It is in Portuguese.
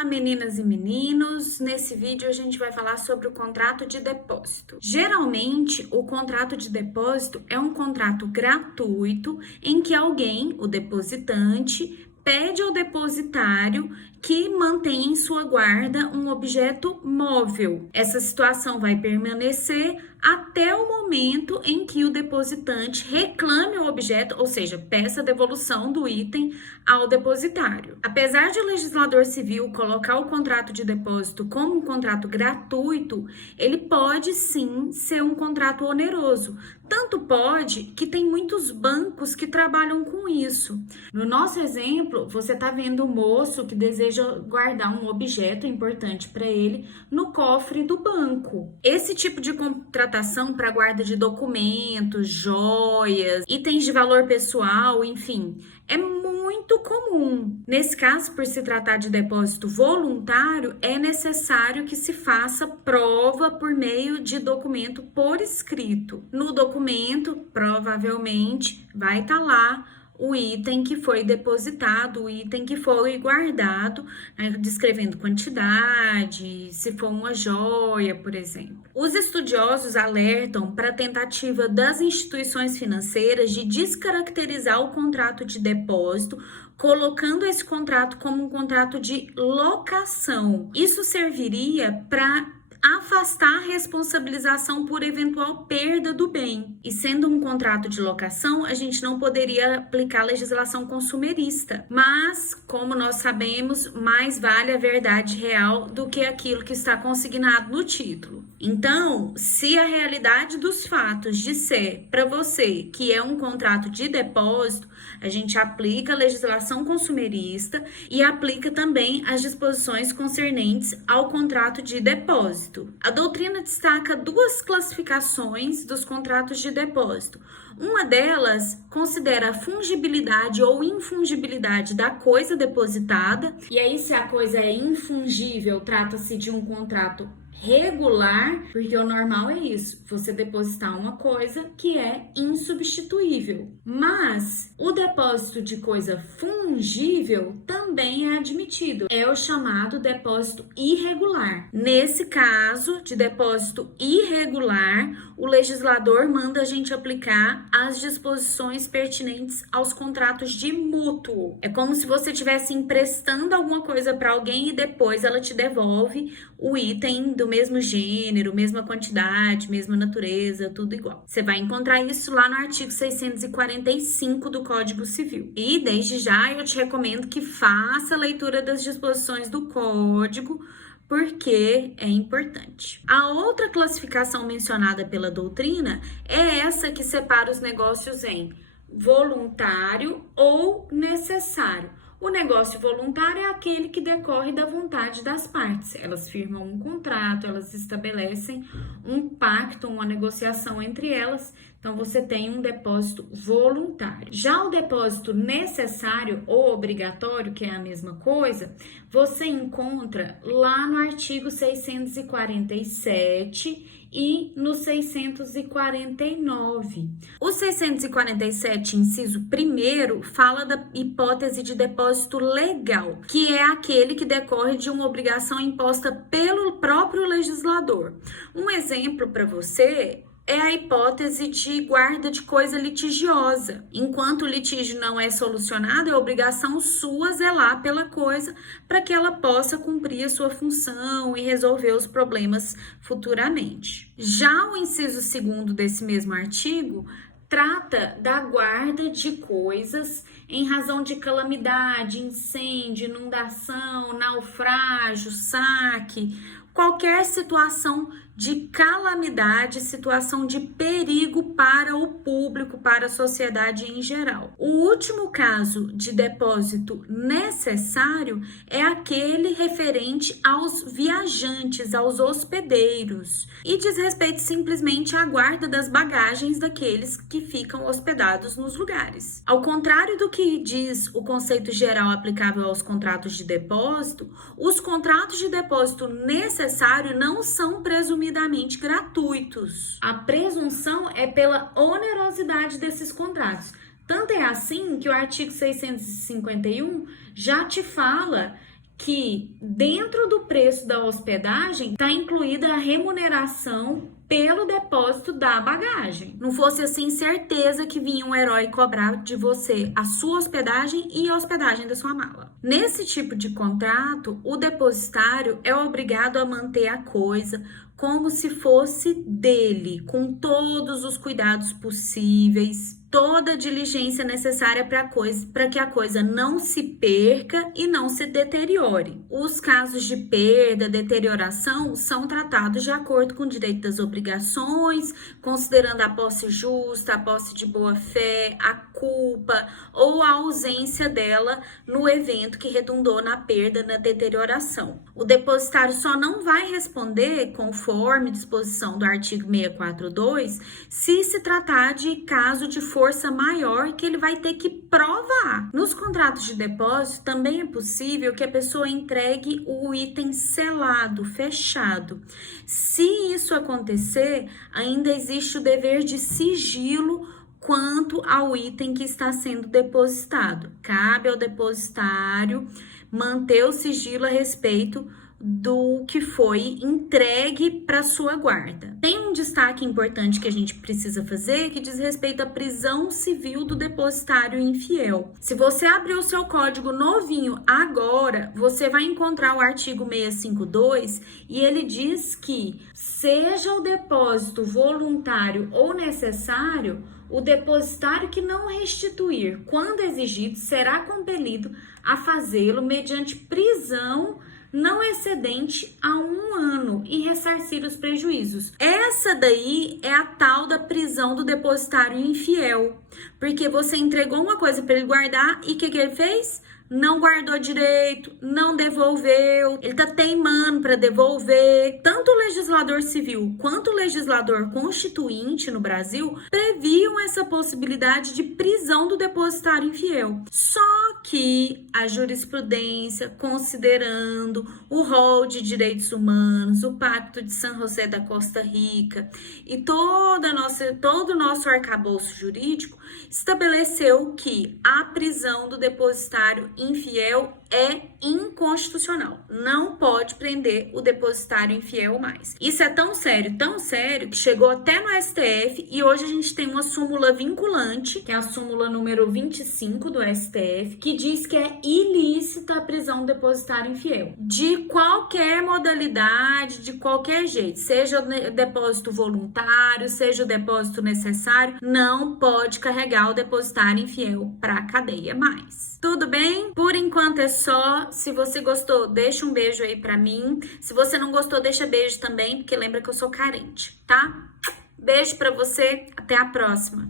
Olá, meninas e meninos! Nesse vídeo a gente vai falar sobre o contrato de depósito. Geralmente, o contrato de depósito é um contrato gratuito em que alguém, o depositante, pede ao depositário que mantenha em sua guarda um objeto móvel. Essa situação vai permanecer até o momento em que o depositante reclame o objeto, ou seja, peça a devolução do item ao depositário. Apesar de o legislador civil colocar o contrato de depósito como um contrato gratuito, ele pode sim ser um contrato oneroso. Tanto pode que tem muitos bancos que trabalham com isso. No nosso exemplo, você está vendo o moço que deseja guardar um objeto importante para ele no cofre do banco. Esse tipo de contratação para guarda de documentos, joias, itens de valor pessoal, enfim, é muito comum. Nesse caso, por se tratar de depósito voluntário, é necessário que se faça prova por meio de documento por escrito. No documento, provavelmente, vai estar lá o item que foi depositado, o item que foi guardado, né, descrevendo quantidade, se for uma joia, por exemplo. Os estudiosos alertam para a tentativa das instituições financeiras de descaracterizar o contrato de depósito, colocando esse contrato como um contrato de locação. Isso serviria para afastar a responsabilização por eventual perda do bem. E sendo um contrato de locação, a gente não poderia aplicar a legislação consumerista. Mas, como nós sabemos, mais vale a verdade real do que aquilo que está consignado no título. Então, se a realidade dos fatos disser para você que é um contrato de depósito, a gente aplica a legislação consumerista e aplica também as disposições concernentes ao contrato de depósito. A doutrina destaca duas classificações dos contratos de depósito. Uma delas considera a fungibilidade ou infungibilidade da coisa depositada, e aí se a coisa é infungível, trata-se de um contrato regular, porque o normal é isso, você depositar uma coisa que é insubstituível. Mas o depósito de coisa fungível também é admitido, é o chamado depósito irregular. Nesse caso de depósito irregular, o legislador manda a gente aplicar as disposições pertinentes aos contratos de mútuo. É como se você estivesse emprestando alguma coisa para alguém e depois ela te devolve o item do mesmo gênero, mesma quantidade, mesma natureza, tudo igual. Você vai encontrar isso lá no artigo 645 do Código Civil. E desde já eu te recomendo que faça a leitura das disposições do Código, porque é importante. A outra classificação mencionada pela doutrina é essa que separa os negócios em voluntário ou necessário. O negócio voluntário é aquele que decorre da vontade das partes. Elas firmam um contrato, elas estabelecem um pacto, uma negociação entre elas. Então, você tem um depósito voluntário. Já o depósito necessário ou obrigatório, que é a mesma coisa, você encontra lá no artigo 647 e no 649. O 647, inciso 1º, fala da hipótese de depósito legal, que é aquele que decorre de uma obrigação imposta pelo próprio legislador. Um exemplo para você é a hipótese de guarda de coisa litigiosa. Enquanto o litígio não é solucionado, é obrigação sua zelar pela coisa para que ela possa cumprir a sua função e resolver os problemas futuramente. Já o inciso 2º desse mesmo artigo trata da guarda de coisas em razão de calamidade, incêndio, inundação, naufrágio, saque, qualquer situação de calamidade, situação de perigo para o público, para a sociedade em geral. O último caso de depósito necessário é aquele referente aos viajantes, aos hospedeiros, e diz respeito simplesmente à guarda das bagagens daqueles que ficam hospedados nos lugares. Ao contrário do que diz o conceito geral aplicável aos contratos de depósito, os contratos de depósito necessário não são presumidos gratuitos. A presunção é pela onerosidade desses contratos. Tanto é assim que o artigo 651 já te fala que dentro do preço da hospedagem está incluída a remuneração pelo depósito da bagagem. Não fosse assim, certeza que vinha um herói cobrar de você a sua hospedagem e a hospedagem da sua mala. Nesse tipo de contrato, o depositário é obrigado a manter a coisa como se fosse dele, com todos os cuidados possíveis, toda a diligência necessária para que a coisa não se perca e não se deteriore. Os casos de perda, deterioração são tratados de acordo com o direito das obrigações, considerando a posse justa, a posse de boa-fé, a culpa ou a ausência dela no evento que redundou na perda, na deterioração. O depositário só não vai responder conforme disposição do artigo 642 se tratar de caso de força maior que ele vai ter que provar. Nos contratos de depósito também é possível que a pessoa entregue o item selado, fechado. Se isso acontecer, ainda existe o dever de sigilo quanto ao item que está sendo depositado. Cabe ao depositário manter o sigilo a respeito do que foi entregue para sua guarda. Tem um destaque importante que a gente precisa fazer que diz respeito à prisão civil do depositário infiel. Se você abrir o seu código novinho agora, você vai encontrar o artigo 652 e ele diz que seja o depósito voluntário ou necessário, o depositário que não restituir quando exigido será compelido a fazê-lo mediante prisão não excedente a 1 ano e ressarcir os prejuízos. Essa daí é a tal da prisão do depositário infiel, porque você entregou uma coisa para ele guardar e o que ele fez? Não guardou direito, não devolveu, ele tá teimando para devolver. Tanto o legislador civil quanto o legislador constituinte no Brasil previam essa possibilidade de prisão do depositário infiel. Só que a jurisprudência, considerando o rol de direitos humanos, o Pacto de San José da Costa Rica e todo o nosso arcabouço jurídico, estabeleceu que a prisão do depositário infiel é inconstitucional. Não pode prender o depositário infiel mais. Isso é tão sério, que chegou até no STF e hoje a gente tem uma súmula vinculante, que é a súmula número 25 do STF, que diz que é ilícita a prisão do depositário infiel. De qualquer modalidade, de qualquer jeito, seja o depósito voluntário, seja o depósito necessário, não pode carregar o depositário infiel para a cadeia mais. Tudo bem? Por enquanto é só. Se você gostou, deixa um beijo aí pra mim. Se você não gostou, deixa beijo também, porque lembra que eu sou carente, tá? Beijo pra você, até a próxima.